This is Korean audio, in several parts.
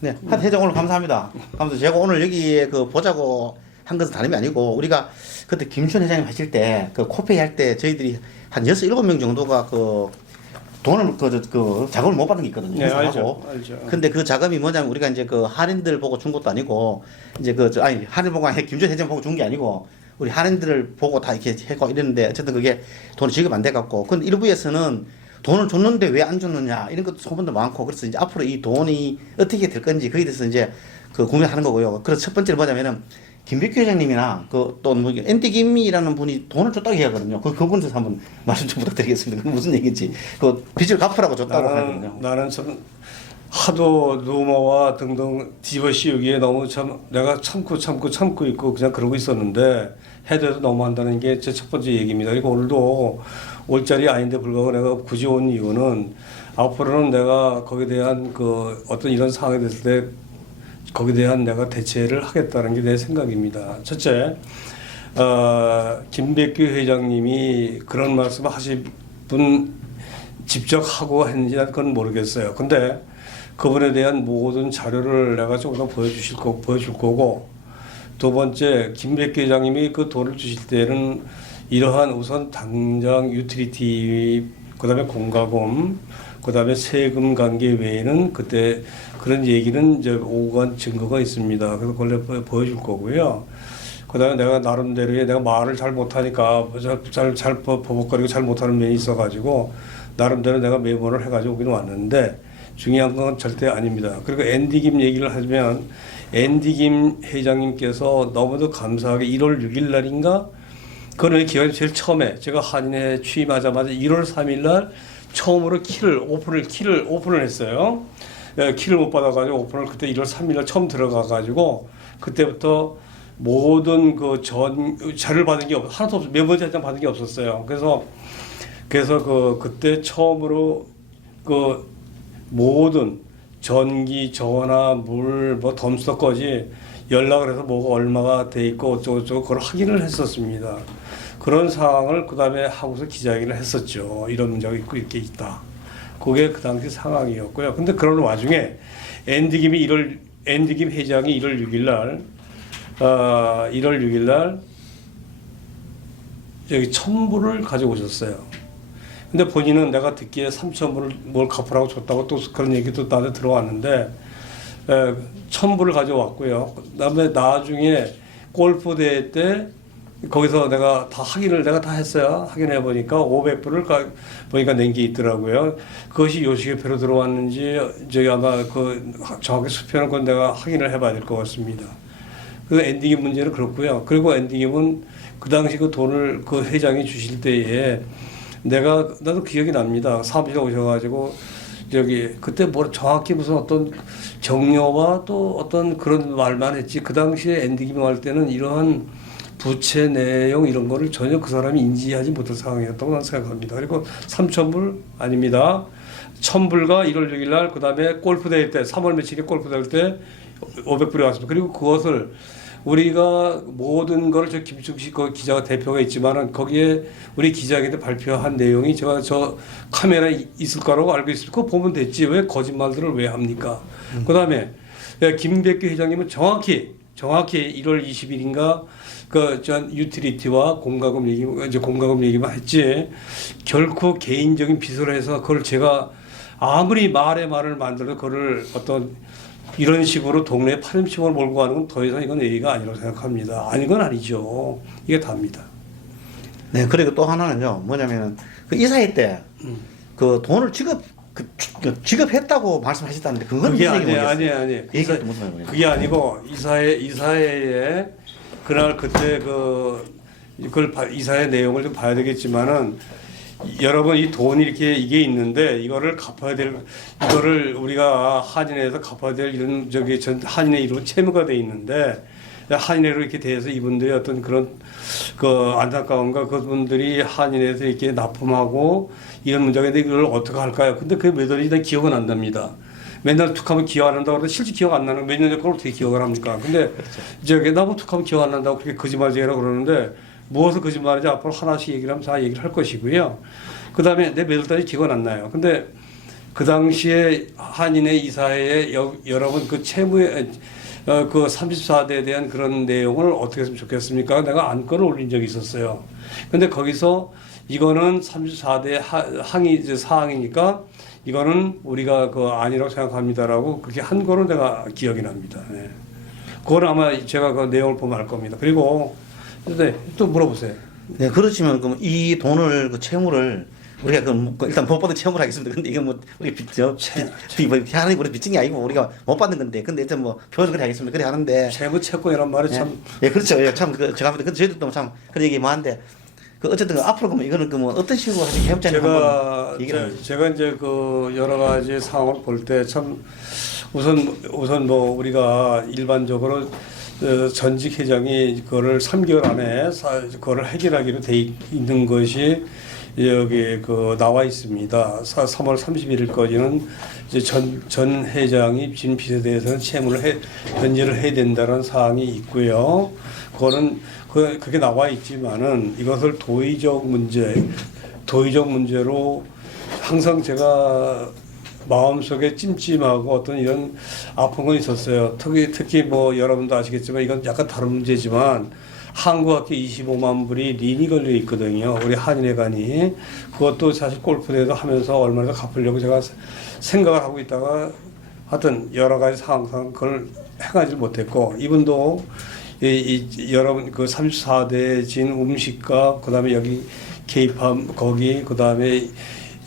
네, 하여튼 회장 오늘 감사합니다. 감사합니다. 제가 오늘 여기에 그 보자고 한 것은 다름이 아니고 우리가 그때 김춘 회장님 하실 때 그 코페이 할 때 저희들이 한 6, 7명 정도가 그 돈을 그 자금을 못 받은 게 있거든요. 네, 알죠. 근데 그 자금이 뭐냐면 우리가 이제 그 한인들 보고 준 것도 아니고 이제 아니 한인 보고 아니 김준 회장 보고 준 게 아니고 우리 한인들을 보고 다 이렇게 했고 이랬는데 어쨌든 그게 돈이 지급 안 돼 갖고 근데 일부에서는 돈을 줬는데 왜 안 줬느냐 이런 것도 소문도 많고 그래서 이제 앞으로 이 돈이 어떻게 될 건지 거기에 대해서 이제 그 고민하는 거고요. 그래서 첫 번째로 뭐냐면은 김백규 회장님이나 그또뭐 앤디 김이라는 분이 돈을 줬다고 얘기하거든요. 그분한테 한번 말씀 좀 부탁드리겠습니다. 그 무슨 얘기인지 그 빚을 갚으라고 줬다고 하거든요. 나는 참 하도 루머와 등등 뒤집어 씌우기에 너무 참 내가 참고 있고 그냥 그러고 있었는데 해도 너무한다는 게 제 첫 번째 얘기입니다. 그리고 오늘도 올 자리 아닌데 불구하고 내가 굳이 온 이유는 앞으로는 내가 거기에 대한 그 어떤 이런 상황이 됐을 때 거기에 대한 내가 대처를 하겠다는 게 내 생각입니다. 첫째, 김백규 회장님이 그런 말씀을 하신 분 직접 하고 했는지 난 그건 모르겠어요. 근데 그분에 대한 모든 자료를 내가 조금 더 보여줄 거고 두 번째, 김백규 회장님이 그 돈을 주실 때는 이러한 우선 당장 유틸리티, 그 다음에 공과금, 그 다음에 세금 관계 외에는 그때 그런 얘기는 이제 오고 간 증거가 있습니다. 그래서 그걸 보여줄 거고요. 그 다음에 내가 나름대로의 내가 말을 잘 못하니까 잘 버벅거리고 잘 못하는 면이 있어가지고 나름대로 내가 메모를 해가지고 오긴 왔는데 중요한 건 절대 아닙니다. 그리고 앤디 김 얘기를 하면 앤디 김 회장님께서 너무도 감사하게 1월 6일 날인가 그런 기간이 제일 처음에 제가 한인회 취임하자마자 1월 3일 날 처음으로 키를 오픈을 했어요. 키를 못 받아가지고 오픈을 그때 1월 3일 날 처음 들어가가지고 그때부터 모든 그 자료를 받은 게 하나도 없어 메모지 한 장 받은 게 없었어요. 그래서 그때 처음으로 그 모든 전기, 전화, 물, 뭐 덤스터까지 연락을 해서 뭐가 얼마가 돼 있고 어쩌고저쩌고 그걸 확인을 했었습니다. 그런 상황을 그 다음에 하고서 기자회견을 했었죠. 이런 문제가 있고 이렇게 있다. 그게 그 당시 상황이었고요. 근데 그런 와중에 앤디 김 회장이 1월 6일 날 여기 첨부를 가져오셨어요. 근데 본인은 내가 듣기에 3천불을 뭘 갚으라고 줬다고 또 그런 얘기도 나한테 들어왔는데 첨부를 가져왔고요. 그다음에 나중에 골프 대회 때 거기서 내가 다 확인을 내가 다 했어요. 확인해 보니까 500불을 보니까 낸 게 있더라고요. 그것이 요식회표로 들어왔는지 저기 아마 그 정확히 수표는 건 내가 확인을 해봐야 될 것 같습니다. 그 엔딩의 문제는 그렇고요. 그리고 엔딩은 그 당시 그 돈을 그 회장이 주실 때에 나도 기억이 납니다. 사무실에 오셔가지고 저기 그때 뭐 정확히 무슨 어떤 격려와 또 어떤 그런 말만 했지 그 당시에 엔딩이 할 때는 이러한 부채 내용 이런 거를 전혀 그 사람이 인지하지 못할 상황이었다고 나는 생각합니다. 그리고 3,000불 아닙니다. 1,000불과 1월 6일 날 그다음에 골프 대회 때 3월 며칠에 골프 대회 때 500불이 왔습니다. 그리고 그것을 우리가 모든 걸 저 김충식 기자가 대표가 있지만은 거기에 우리 기자에게 발표한 내용이 제가 저 카메라에 있을 거라고 알고 있습니다. 그거 보면 됐지 왜 거짓말들을 왜 합니까? 그다음에 김백규 회장님은 정확히 1월 20일인가 그 전 유틸리티와 공과금 얘기만 했지 결코 개인적인 비서를 해서 그걸 제가 아무리 말을 만들어도 그걸 어떤 이런 식으로 동네 파렴치고를 몰고 가는 건 더 이상 이건 예의가 아니라고 생각합니다. 아닌 건 아니죠. 이게 답니다. 네, 그리고 또 하나는요. 뭐냐면은 그 이사회 때 그 돈을 지급했다고 말씀하셨다는데 그건 그게 무슨 얘기예요? 아니. 그게 아니고 이사회에 그날 그때 그걸 이사회 내용을 좀 봐야 되겠지만은 여러분 이 돈이 이게 있는데 이거를 우리가 한인회에서 갚아야 될 이런 한인회 이름 채무가 돼 있는데 한인회로 이렇게 대해서 이분들이 어떤 그런 그 안타까움과 그분들이 한인회에서 이렇게 납품하고 이런 문제가 있는데 이걸 어떻게 할까요? 근데 그게 몇 원인지 난 기억은 안 납니다. 맨날 툭하면 기억 안 난다고 그러는데 실제 기억 안 나는 몇 년 전 걸 어떻게 기억을 합니까? 근데 저기 나보고 툭하면 기억 안 난다고 그렇게 거짓말쟁이라고 그러는데 무엇을 거짓말인지 앞으로 하나씩 얘기를 하면 다 얘기를 할 것이고요. 그 다음에 내 몇 달이 기억은 안 나요. 근데 그 당시에 한인의 이사회에 여러분 그 채무에 그 34대에 대한 그런 내용을 어떻게 했으면 좋겠습니까? 내가 안건을 올린 적이 있었어요. 근데 거기서 이거는 34대 항의 사항이니까 이거는 우리가 그 아니라고 생각합니다라고 그렇게 한 거로 내가 기억이 납니다. 네. 그건 아마 제가 그 내용을 보면 알 겁니다. 그리고 네, 또 물어보세요. 네, 그렇지만 그럼 이 돈을 그 채무를 우리가 그 일단 못 받은 채무를 하겠습니다. 근데 이게 뭐 우리 하나님 우리 빚진 게 아니고 우리가 못 받는 건데, 근데 일단 뭐 표현을 그래 하겠습니다. 그래 하는데 채무 채권이란 말이 참. 예, 그렇죠. 예, 참 제가 근데 저희들도 참 그런 얘기 많은데 그 어쨌든 그 앞으로 그러면 이거는 그 뭐 어떤 식으로 하시게 해볼지 제가 이제 그 여러 가지 상황을 볼 때 참 우선 뭐 우리가 일반적으로 전직 회장이 그거를 3개월 안에 그거를 해결하기로 돼 있는 것이 여기 그 나와 있습니다. 3월 31일까지는 이제 전 회장이 진 빚에 대해서는 채무를 변제를 해야 된다는 사항이 있고요. 그거는 그게 나와 있지만은 이것을 도의적 문제로 항상 제가 마음속에 찜찜하고 어떤 이런 아픈 건 있었어요. 특히 뭐 여러분도 아시겠지만 이건 약간 다른 문제지만 한국학교 25만 불이 린이 걸려 있거든요. 우리 한인회관이. 그것도 사실 골프대회도 하면서 얼마나 갚으려고 제가 생각을 하고 있다가 하여튼 여러 가지 상황상 그걸 행하지 못했고, 이분도 여러분 그 34대 진 음식과 그다음에 여기 케이팝 거기 그다음에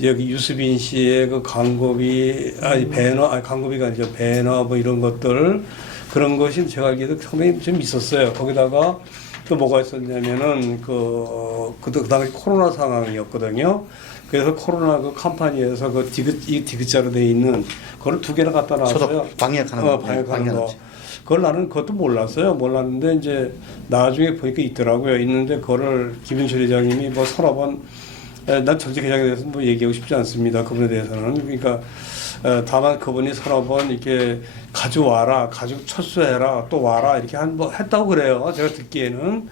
여기 유수빈 씨의 그 광고비 광고비가 아니죠, 배너 뭐 이런 것들, 그런 것이 제가 알기에도 상당히 좀 있었어요. 거기다가 또 뭐가 있었냐면은 그 당시 코로나 상황이었거든요. 그래서 코로나 그 컴퍼니에서 그 디귿자로 돼 있는 그걸 2개나 갖다 놨어요. 소독 방역하는 거. 그걸 나는 그것도 몰랐어요. 몰랐는데 이제 나중에 보니까 있더라고요. 있는데 그거를 김윤철 회장님이 뭐 서너 번, 난 전직 회장에 대해서는 뭐 얘기하고 싶지 않습니다. 그분에 대해서는. 그러니까 다만 그분이 서너 번 이렇게 가져와라, 가지고 철수해라, 또 와라 이렇게 했다고 그래요. 제가 듣기에는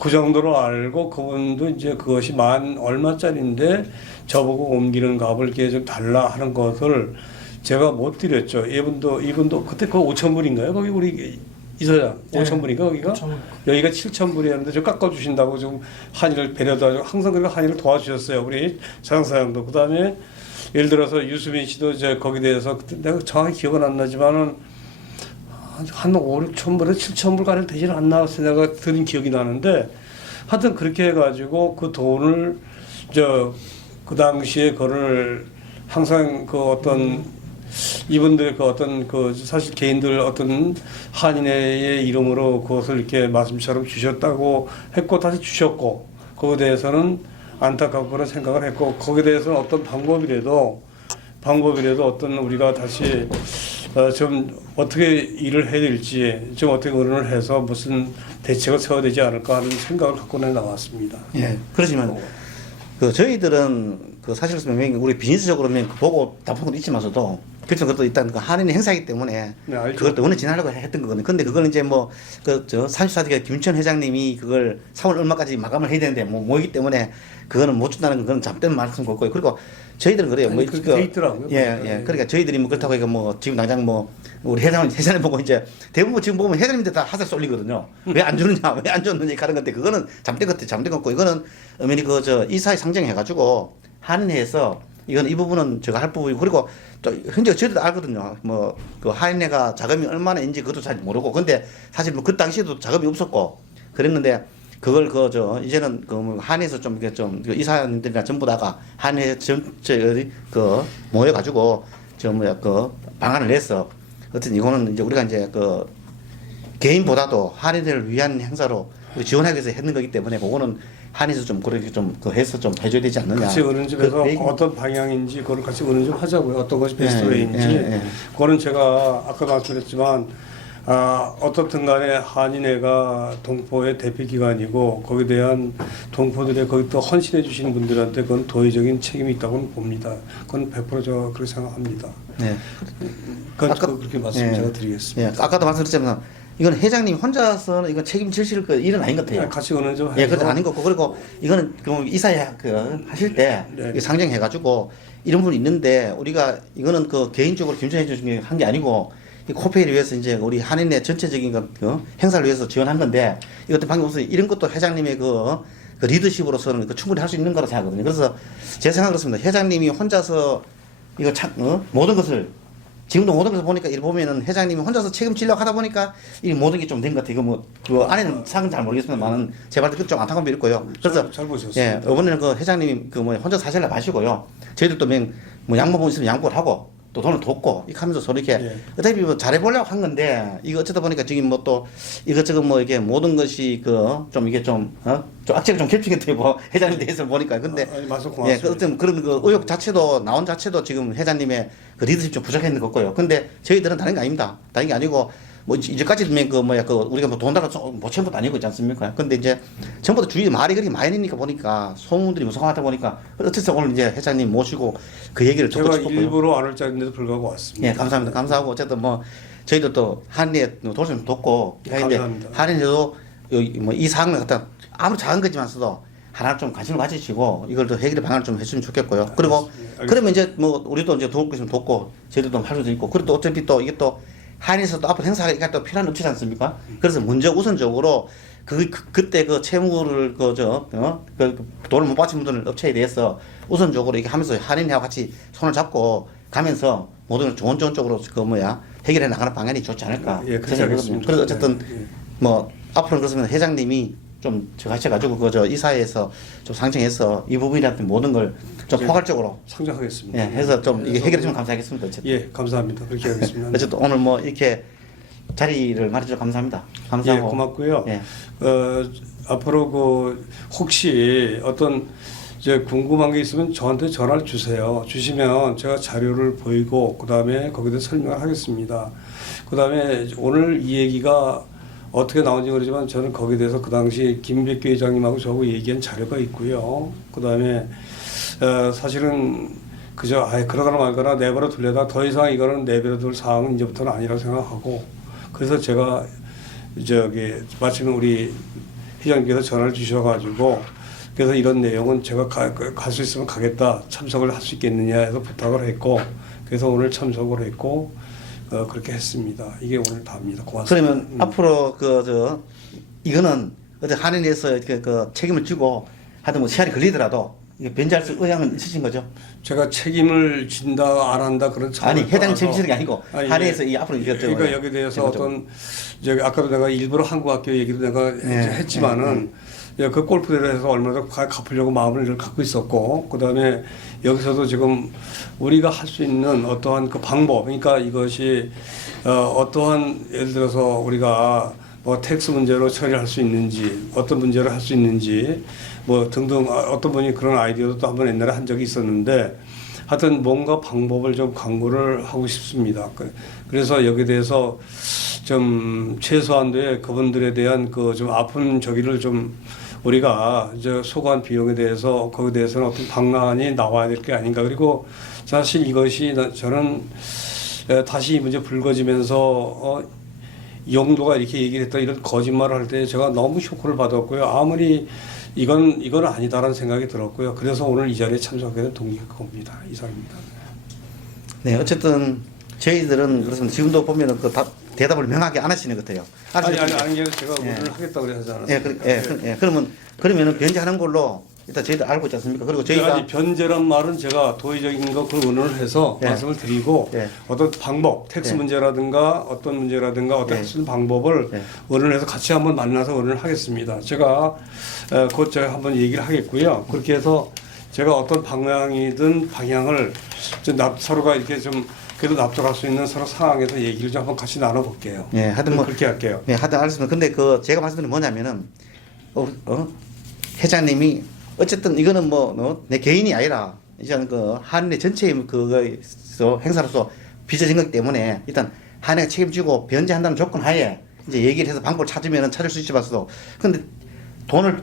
그 정도로 알고, 그분도 이제 그것이 만 얼마짜리인데 저보고 옮기는 값을 이렇게 좀 달라 하는 것을 제가 못 드렸죠. 이분도 그때 그 5,000불인가요? 거기 우리 이사장 5,000불인가 거기가? 5,000불. 여기가 7,000불이었는데 저 깎아주신다고 좀 한의를 배려도 하고 항상 그렇게 한의를 도와주셨어요. 우리 장사장도. 그다음에 예를 들어서 유수빈 씨도 이제 거기에 대해서 그때 내가 정확히 기억은 안 나지만은 한 5,000불에서 7,000불 가량 되지 않나서 내가 들은 기억이 나는데, 하여튼 그렇게 해가지고 그 돈을 그 당시에 그거를 항상 그 어떤 이분들 그 어떤 그 사실 개인들 어떤 한인회의 이름으로 그것을 이렇게 말씀처럼 주셨다고 했고 다시 주셨고, 그거에 대해서는 안타깝거나 생각을 했고, 거기에 대해서는 어떤 방법이라도 어떤 우리가 다시 좀 어떻게 일을 해야 될지 좀 어떻게 의논을 해서 무슨 대책을 세워야 되지 않을까 하는 생각을 갖고 나왔습니다. 예. 그렇지만 그 저희들은 그 사실 우리 비즈니스적으로는 보고 답한 것도 있지만서도 그렇지만 그것도 일단 그 한인의 행사이기 때문에 그것도 원래 지나려고 했던 거거든요. 근데 그거는 이제 뭐 그 34대 김천 회장님이 그걸 3월 얼마까지 마감을 해야 되는데 뭐이기 때문에 그거는 못 준다는 건 그건 잠깐 말씀 கொடு고요. 그리고 저희들은 그래요. 아니, 그렇게 돼 있더라고요. 예. 그러니까 저희들이 뭐 그렇다고 해서 뭐 지금 당장 뭐 우리 회장님 보고 이제 대부분 지금 보면 회장님들 다 하살 쏠리거든요. 왜 안 주느냐, 왜 안 줬느냐 하는 건데, 그거는 잠깐 걷고 이거는 어머니 이사회 상정해가지고 한인회에서 이건 이 부분은 제가 할 부분이고, 그리고 또 현재 저희도 알거든요. 뭐 그 한인회가 자금이 얼마나인지 그것도 잘 모르고, 근데 사실 뭐 그 당시에도 자금이 없었고 그랬는데 그걸 이제는 그 한에서 좀 이렇게 좀 이사님들이나 전부 다가 한에 그 모여가지고 그 방안을 내서 어떤 이거는 이제 우리가 이제 그 개인보다도 한인을 위한 행사로 지원하기 위해서 했는 거기 때문에 그거는 한에서 좀 그렇게 좀 그 해서 좀 해줘야 되지 않느냐. 같이 어느 집에서 어떤 방향인지 그걸 같이 어느 좀 하자고요. 어떤 것이 베스트 웨이인지. 그거는 제가 아까 말씀드렸지만 어떻든 간에 한인회가 동포의 대표기관이고 거기에 대한 동포들의 거기 또 헌신해 주시는 분들한테 그건 도의적인 책임이 있다고 봅니다. 그건 100% 저 그렇게 생각합니다. 네. 그건 그렇게 말씀 제가 드리겠습니다. 예. 아까도 말씀드렸지만 이건 회장님 혼자서는 이건 책임지실 그 일은 아닌 것 같아요. 같이 거는 좀 예, 그것도 아닌 것 같고 그리고 이거는 그 이사회 그 하실 때 네. 이거 상정해가지고 이런 분이 있는데 우리가 이거는 그 개인적으로 김준혜 중에 한 게 아니고 이 코페이를 위해서 이제 우리 한인의 전체적인 그 행사를 위해서 지원한 건데 이것도 방금 무슨 이런 것도 회장님의 그 리더십으로서는 그 충분히 할 수 있는 거라고 생각하거든요. 그래서 제 생각은 그렇습니다. 회장님이 혼자서 이거 모든 것을 지금도 모든 것을 보니까 이 보면은 회장님이 혼자서 책임지려고 하다 보니까 이 모든 게 좀 된 것 같아요. 이거 뭐 그 안에는 상은 잘 모르겠습니다만은 제발 좀 안타까운 게 있고요. 그래서 잘 보셨어요. 예, 이번에는 그 회장님이 그 뭐 혼자 사실을 마시고요. 저희들도 뭐 양보 있으면 양보를 하고 또 돈을 돕고 이렇게 하면서 서로 이렇게 예. 어차피 뭐 잘해보려고 한 건데 이거 어쩌다 보니까 지금 뭐 또 이것저것 뭐 이게 모든 것이 그 좀 이게 좀 악재가 좀 겹치게 뭐 회장님 대해서 보니까 근데 아니, 말씀 예, 고맙습니다. 어떤 그런 그 의혹 자체도 나온 자체도 지금 회장님의 그 리더십 좀 부족했는 것 같고요. 근데 저희들은 다른 게 아닙니다. 다른 게 아니고 뭐 이제까지 그 뭐야 그 우리가 뭐 돈 달아 뭐 전부 다 아니고 있지 않습니까? 근데 이제 전부 다 주위에 말이 그렇게 많이 나니까 보니까 소문들이 무성하다 보니까 어쨌든 오늘 이제 회장님 모시고 그 얘기를 듣고 제가 싶었고요. 일부러 안 할 자인데도 불구하고 왔습니다. 예, 감사합니다. 감사하고 어쨌든 뭐 저희도 또 한인에 도움 좀 돕고 하는데 감사합니다. 한인에도 뭐이 사항을 갖다 아무리 작은 거지만서도 하나 좀 관심을 가지시고 이걸 더 해결의 방안을 좀 해주면 좋겠고요. 그리고 알겠습니다. 그러면 이제 뭐 우리도 이제 도울 거 있으면 돕고 저희도 할 수도 있고 그리고 또 어차피 또 이게 또 한인에서도 앞으로 행사가 또 필요한 업체지 않습니까? 그래서 먼저 우선적으로 그때 그 채무를 그 돈을 못 받친 분들 업체에 대해서 우선적으로 이렇게 하면서 한인회와 같이 손을 잡고 가면서 모든 걸 좋은 쪽으로 그 뭐야 해결해 나가는 방안이 좋지 않을까. 예, 그렇게 생각이 하겠습니다. 그래서 어쨌든 예. 뭐 앞으로는 그렇습니다. 회장님이 좀 하셔가지고 그 이사회에서 좀 상정해서 이 부분이라든 모든 걸 좀 예. 포괄적으로 상정하겠습니다. 예, 해서 좀 이게 해결해 주면 감사하겠습니다. 어쨌든. 예, 감사합니다. 그렇게 하겠습니다. 어쨌든 오늘 뭐 이렇게 자리를 마련해주셔서 감사합니다. 감사하고. 예, 고맙고요. 예. 앞으로 그 혹시 어떤 이제 궁금한 게 있으면 저한테 전화를 주세요. 주시면 제가 자료를 보이고 그다음에 거기에 대해서 설명을 하겠습니다. 그다음에 오늘 이 얘기가 어떻게 나온지 모르지만 저는 거기에 대해서 그 당시 김백규 회장님하고 저하고 얘기한 자료가 있고요. 그다음에 사실은 그저 그러거나 말거나 내버려 둘려다 더 이상 이거는 내버려 둘 사항은 이제부터는 아니라고 생각하고 그래서 제가 마침 우리 회장님께서 전화를 주셔가지고 그래서 이런 내용은 제가 갈 수 있으면 가겠다 참석을 할 수 있겠느냐 해서 부탁을 했고 그래서 오늘 참석을 했고 그렇게 했습니다. 이게 오늘 다입니다. 고맙습니다. 그러면 앞으로 이거는 어떤 한인에서 그 책임을 지고 하여튼 뭐 시간이 걸리더라도 이게 변제할 수 의향은 있으신 거죠? 제가 책임을 진다 안 한다 그런 아니 차원을 회장님 떠나서 책임지는 게 아니고 아니, 한인에서 이 앞으로 이게 그러니까 여기에 대해서 어떤 아까도 내가 일부러 한국학교 얘기도 내가 했지만은 그 골프대로 해서 얼마나 갚으려고 마음을 갖고 있었고 그다음에 여기서도 지금 우리가 할 수 있는 어떠한 그 방법 그러니까 이것이 어떠한 예를 들어서 우리가 뭐 텍스 문제로 처리할 수 있는지 어떤 문제를 할 수 있는지 뭐 등등 어떤 분이 그런 아이디어도 또 한번 옛날에 한 적이 있었는데 하여튼 뭔가 방법을 좀 강구를 하고 싶습니다. 그래서 여기에 대해서 좀 최소한도의 그분들에 대한 그 좀 아픈 저기를 좀 우리가 이제 소관 비용에 대해서 거기에 대해서는 어떤 방안이 나와야 될 게 아닌가. 그리고 사실 이것이 저는 다시 이 문제 불거지면서 용도가 이렇게 얘기를 했다 이런 거짓말을 할 때 제가 너무 쇼크를 받았고요. 아무리 이건 아니다라는 생각이 들었고요. 그래서 오늘 이 자리에 참석하게 된 동기가 그겁니다. 이상입니다. 네, 어쨌든 저희들은 그렇습니다. 지금도 보면은 그 대답을 명확히 안 하시는 것 같아요. 아니 아니 게 제가 오늘 하겠다고 하지 않았어요. 그러면은 변제하는 걸로 일단 저희들 알고 있지 않습니까? 그리고 저희가 아니, 변제란 말은 제가 도의적인 거 그걸 의논을 해서 말씀을 드리고 어떤 방법, 텍스 문제라든가 어떤 문제라든가 어떤 할 수 있는 방법을 의논해서 같이 한번 만나서 의논을 하겠습니다. 제가 곧 제가 한번 얘기를 하겠고요. 그렇게 해서 제가 어떤 방향이든 방향을 좀 서로가 이렇게 좀 그래도 납득할 수 있는 서로 상황에서 얘기를 좀 한번 같이 나눠볼게요. 예, 하여튼 뭐 그렇게 할게요. 네, 하여튼 알겠습니다. 근데 제가 말씀드린 뭐냐면은 회장님이 어쨌든 이거는 내 개인이 아니라 이제는 그 한인의 전체의 그거에서 행사로서 빚어진 거기 때문에 일단 한인가 책임지고 변제한다는 조건 하에 이제 얘기를 해서 방법을 찾으면은 찾을 수 있지만서도 근데 돈을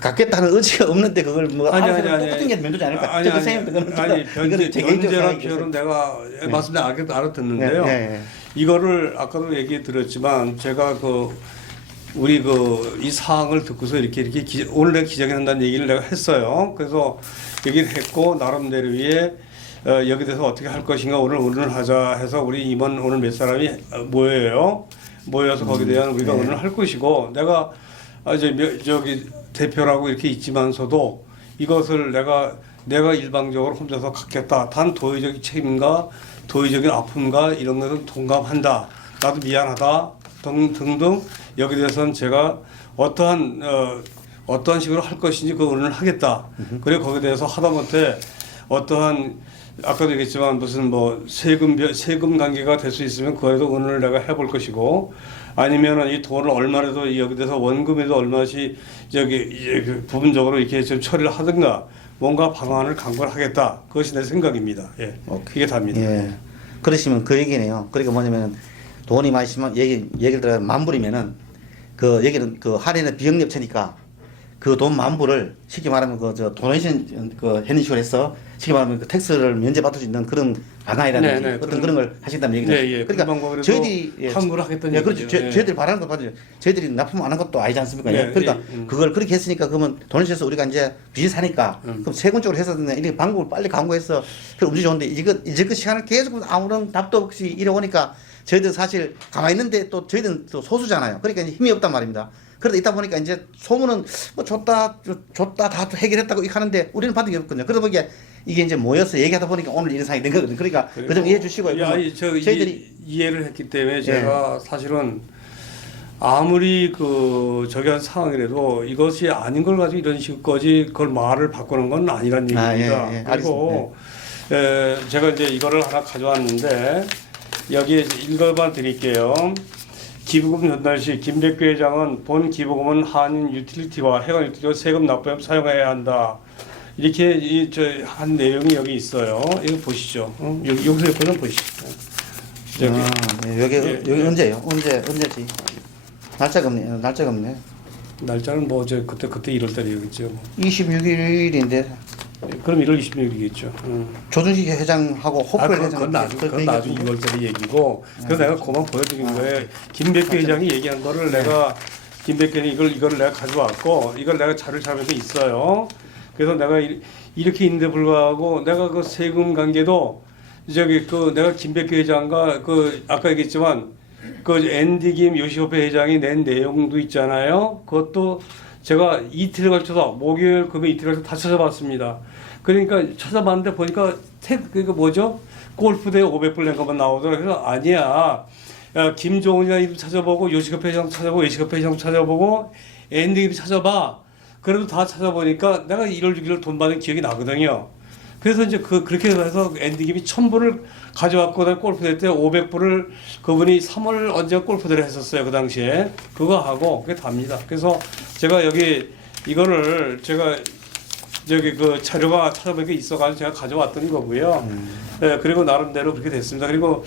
갖겠다는 의지가 없는데 그걸 뭐 아니. 똑같은 게 면도지 않을까? 아니 이거는 제 개인적 변제라는 생각이겠어요. 표현은 내가 맞습니다. 알아듣는데요. 이거를 아까도 얘기 드렸지만 제가 우리 이 사항을 듣고서 이렇게 오늘 내가 기자회견한다는 얘기를 내가 했어요. 그래서 얘기를 했고 나름대로의 여기 대해서 어떻게 할 것인가 오늘 하자 해서 우리 임원 오늘 몇 사람이 모여서 거기에 대한 우리가 오늘 할 것이고 내가 저기 대표라고 이렇게 있지만서도 이것을 내가 일방적으로 혼자서 갖겠다. 단 도의적인 책임과 도의적인 아픔과 이런 것은 동감한다. 나도 미안하다. 등등 여기에 대해서는 제가 어떠한 식으로 할 것인지 그 의논을 하겠다. 그리고 거기에 대해서 하다못해 어떠한 아까도 얘기했지만 무슨 뭐 세금 관계가 될 수 있으면 그에도 의논을 내가 해볼 것이고 아니면은 이 돈을 얼마라도 여기 대해서 원금에도 얼마씩 부분적으로 이렇게 좀 처리를 하든가 뭔가 방안을 강구하겠다. 그것이 내 생각입니다. 예, 그게 답니다. 예. 그러시면 그 얘기네요. 그러니까 뭐냐면 돈이 많이 있으면 얘기를 들어 만불이면은 그 얘기는 그 할인의 비영업체니까 그 돈 만불을 쉽게 말하면 도네이션 현인식으로 해서 쉽게 말하면 그 텍스를 면제받을 수 있는 그런 방안이라든지 어떤 그런 걸 하신다는 얘기죠. 예, 그러니까 저희들이 환불을 하겠다는 그렇죠. 얘기죠. 저희들이 바라는 거 봐도 저희들이 납품 안 한 것도 아니지 않습니까? 그러니까 그걸 그렇게 했으니까 그러면 도네이션에서 우리가 이제 비즈니스 하니까 그럼 세금적으로 해서 이렇게 방법을 빨리 강구해서 그 움직이 좋은데 이제껏 시간을 계속 아무런 답도 없이 이래오니까 저희들 사실 가만히 있는데 또 저희들은 또 소수잖아요. 그러니까 이제 힘이 없단 말입니다. 그러다 있다 보니까 이제 소문은 뭐 줬다 다 해결했다고 이렇게 하는데 우리는 받은 게 없거든요. 그러다 보니까 이게 이제 모여서 얘기하다 보니까 오늘 이런 상황이 된 거거든요. 그러니까 그 점 이해해 주시고요. 저희들이 이해를 했기 때문에 제가 사실은 아무리 저기 한 상황이라도 이것이 아닌 걸 가지고 이런 식까지 그걸 말을 바꾸는 건 아니란 얘기입니다. 그리고 제가 이제 이거를 하나 가져왔는데 여기에 읽어봐 드릴게요. 기부금 전달 시 김백규 회장은 본 기부금은 한인 유틸리티와 해관 유틸리티와 세금 납부에 사용해야 한다. 이렇게 한 내용이 여기 있어요. 이거 보시죠. 여기서 보면 보시죠. 여기 언제요? 언제지? 날짜가 없네. 날짜는 뭐 그때 1월 달이겠죠. 26일인데. 그럼 1월 26일이겠죠. 조준식 회장하고 호플 회장. 그건 나중 2월짜리 얘기고. 그래서 내가 그만 보여드린 거예요. 김백규 회장이 얘기한 거를 내가 김백규는 이걸 내가 가져왔고 이걸 내가 자료를 잡아서 있어요. 그래서 내가 이렇게 있는데 불구하고 내가 그 세금 관계도 내가 김백규 회장과 아까 얘기했지만 앤디김 요시오페 회장이 낸 내용도 있잖아요. 그것도 제가 이틀에 걸쳐서 목요일, 금요일 이틀에 걸쳐서 다 찾아봤습니다. 그러니까 찾아봤는데 보니까 골프대회 500불 낸 것만 나오더라고요. 그래서 아니야. 김종훈이나 이름 찾아보고 요시오페 회장 찾아보고 예시오페 회장 찾아보고 앤디김 찾아봐. 그래도 다 찾아보니까 내가 1월 6일 돈 받은 기억이 나거든요. 그래서 이제 그렇게 해서 앤디김이 1000불을 가져왔고 그다음에 골프대회 때 500불을 그분이 3월 언제 골프대회를 했었어요. 그 당시에. 그거 하고 그게 답니다. 그래서 제가 여기 이거를 제가 자료가 찾아보니까 있어가지고 제가 가져왔던 거고요. 그리고 나름대로 그렇게 됐습니다. 그리고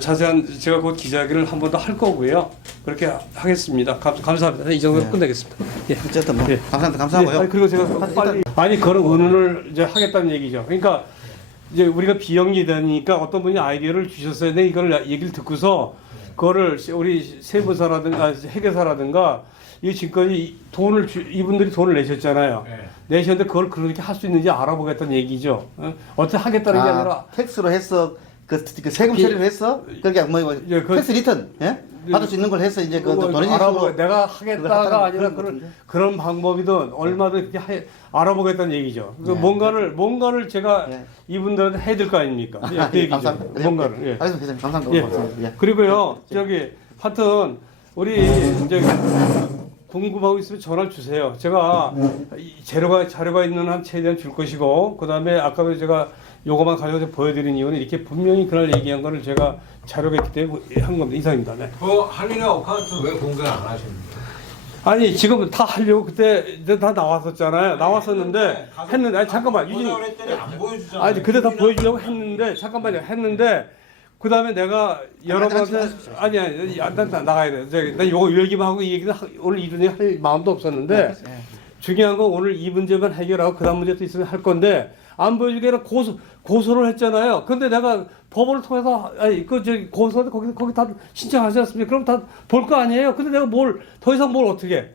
자세한 제가 곧 기자회견을 한 번 더 할 거고요. 그렇게 하겠습니다. 감사합니다. 이 정도로 끝내겠습니다. 어쨌든 감사하고요. 그리고 제가 빨리 그런 의논을 이제 하겠다는 얘기죠. 그러니까 이제 우리가 비영리되니까 어떤 분이 아이디어를 주셨어요. 근데 이걸 얘기를 듣고서 그거를 우리 세무사라든가 회계사라든가 이 지금까지 이분들이 돈을 내셨잖아요. 내셨는데 그걸 그렇게 할 수 있는지 알아보겠다는 얘기죠. 어떻게 하겠다는 게 아니라 텍스로 해서 그 세금 처리를 했어? 그러니까 텍스 리턴 받을 수 있는 걸 해서 이제 알아보고 내가 하겠다가 아니라 그런 방법이든 얼마든 알아보겠다는 얘기죠. 뭔가를 제가 이분들한테 해야 될 거 아닙니까? 그 얘기죠. 감사합니다. 뭔가를. 알겠습니다. 감사합니다. 그리고요, 하여튼 우리 이제 궁금하고 있으면 전화를 주세요. 제가 자료가 있는 한 최대한 줄 것이고, 그 다음에 아까도 제가 요거만 가져서 보여드린 이유는 이렇게 분명히 그날 얘기한 거를 제가 자료가 있기 때문에 한 겁니다. 이상입니다. 네. 할인의 어카운트 왜 공개 안 하십니까? 아니 지금 다 하려고 그때 다 나왔었잖아요. 나왔었는데 했는데 아니 잠깐만 유진이 아니 그때 다 보여주려고 했는데 잠깐만요 했는데 그 다음에 내가 여러분한테 아니 나 나가야 돼. 나 이거 얘기만 하고 이 얘기는 오늘 이른이 할 마음도 없었는데 중요한 건 오늘 이 문제만 해결하고 그다음 문제도 있으면 할 건데 안 보여주기에는 고소를 했잖아요. 근데 내가 법원을 통해서 고소한테 거기 다 신청하지 않습니까? 그럼 다 볼 거 아니에요. 근데 내가 더 이상 뭘 어떻게 해?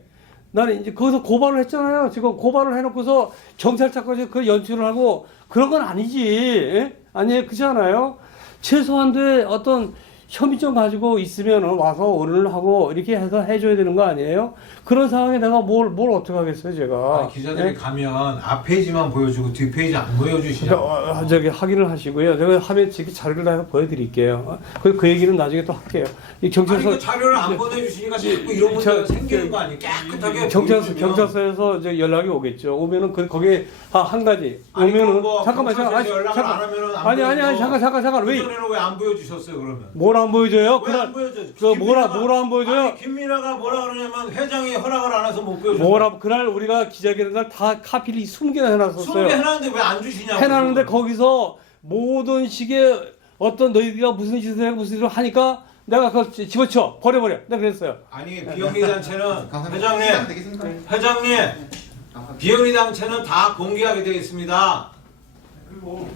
나는 이제 거기서 고발을 했잖아요. 지금 고발을 해놓고서 경찰차까지 그 연출을 하고 그런 건 아니지. 예? 아니에요. 그렇지 않아요? 최소한도의 어떤 혐의점 가지고 있으면 와서 오늘 하고 이렇게 해서 해줘야 되는 거 아니에요? 그런 상황에 내가 뭘 어떻게 하겠어요, 제가. 아니, 기자들이 예? 가면 앞 페이지만 보여주고 뒷 페이지 안 보여주시냐고. 저기 확인을 하시고요. 제가 하면 지금 자료를 다 보여드릴게요. 그 얘기는 나중에 또 할게요. 이 아니 경찰서 그 자료를 안 보내주시니까 자꾸 이런 문제가 생기는 거 아니에요? 깨끗하게 보여주면. 경찰서에서 이제 연락이 오겠죠. 오면은 거기에 한 가지 아니, 오면은 그럼 뭐 잠깐만 경찰서에서 연락을 안 하면은 안 아니 잠깐 왜 그전에는 왜 안 보여주셨어요 그러면? 뭘 안 보여줘요? 왜 안 보여줘요? 뭐라 안 보여줘요? 아니, 김민아가 뭐라 그러냐면 회장이 허락을 안 해서 못 보여줘. 그날 우리가 기자회견 날 다 카피를 20개나 해놨었어요. 20개 해놨는데 왜 안 주시냐고. 해놨는데 거기서 모든 식의 어떤 너희가 무슨 짓을 해 무슨 짓을 하니까 내가 그걸 집어쳐 버려버려. 내가 그랬어요. 아니 비영리 단체는 회장님 회장님 비영리 단체는 다 공개하게 되어 있습니다. 그리고